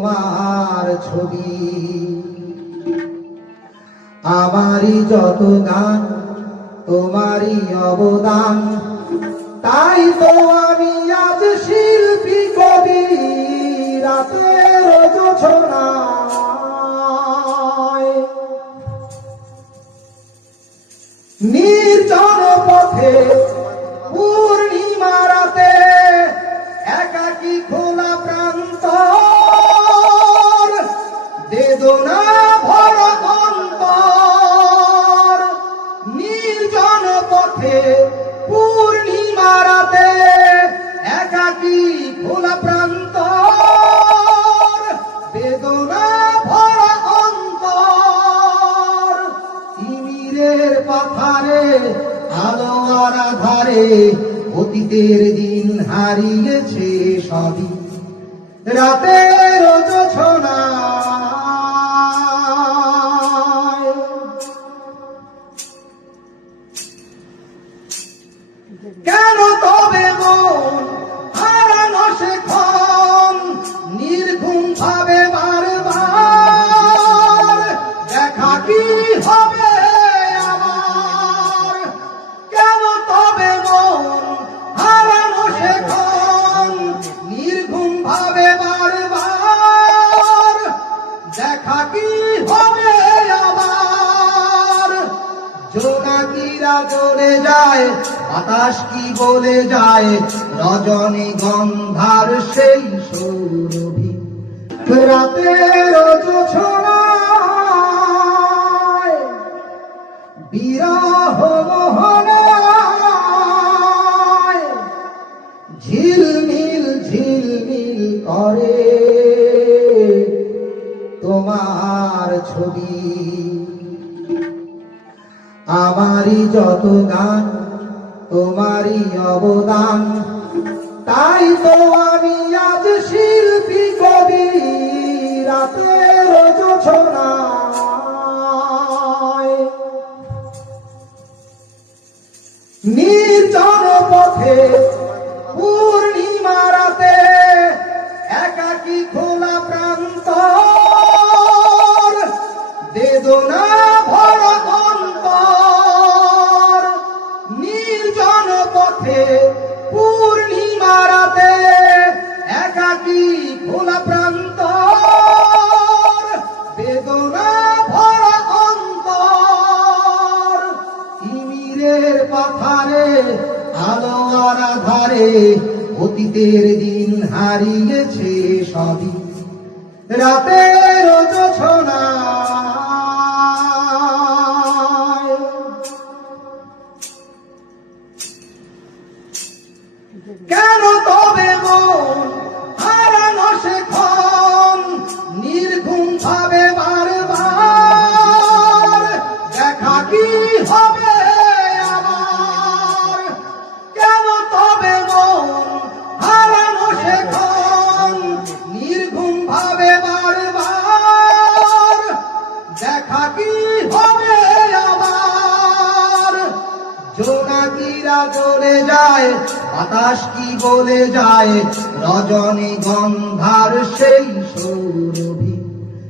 তোমার ছবি। আমারই যত গান তোমারই অবদান, তাই তো আমি আজ শিল্পী কবি। রাতের জোছনায় নির্জন পথে পূর্ণিমা রাতে একাকী খোলা প্রান্তর, বেদনা ভরা অন্তর। নির্জন পথে পূর্ণিমা রাতে একাকী খোলা প্রান্তর, বেদনা ভরা অন্তর। তিমিরের পাথারে আলো আর আধারে অতীতের দিন হারিয়েছে সবই। রাতের জোছনায় কেন তবে মন হারানো সে ক্ষণ, নির্ঘুম ভাবে বারবার দেখা কি হবে আমার। কেন তবে মন হারানো সে ক্ষণ, নির্ঘুম ভাবে বারবার দেখা কি হবে আবার। জোনাকিরা জ্বলে যায়, বাতাস কি বলে যায়, রজনী গন্ধার সেই সৌরভী। রাতের জোছনায় বিরহ মোহনায় ঝিলমিল ঝিলমিল করে তোমার ছবি। আমারই যত গান তোমারই অবদান, তাই তো আমি আজ শিল্পী কবি। রাতের জোছনায় নির্জন পথে পূর্ণিমা রাতে একাকী খোলা প্রান্তর, বেদনা ভরা অন্তর। নির্জন পথে পূর্ণিমা রাতে একাকী খোলা প্রান্তর, বেদনা ভরা অন্তর। তিমিরের পাথারে আলো আর আধারে অতীতের দিন হারিয়েছে সবই। রাতের জোছনায় কেন তবে মন হারানো সে ক্ষণ, নির্ঘুম ভাবে বারবার দেখা কি হবে আমার। কেন তবে মন হারানো সে ক্ষণ, নির্ঘুম ভাবে বারবার দেখা কি হবে আবার। জোনাকিরা জ্বলে যায়, বাতাস কি বলে যায়, রজনী গন্ধার সেই সৌরভী।